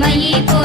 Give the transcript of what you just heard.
மயி போ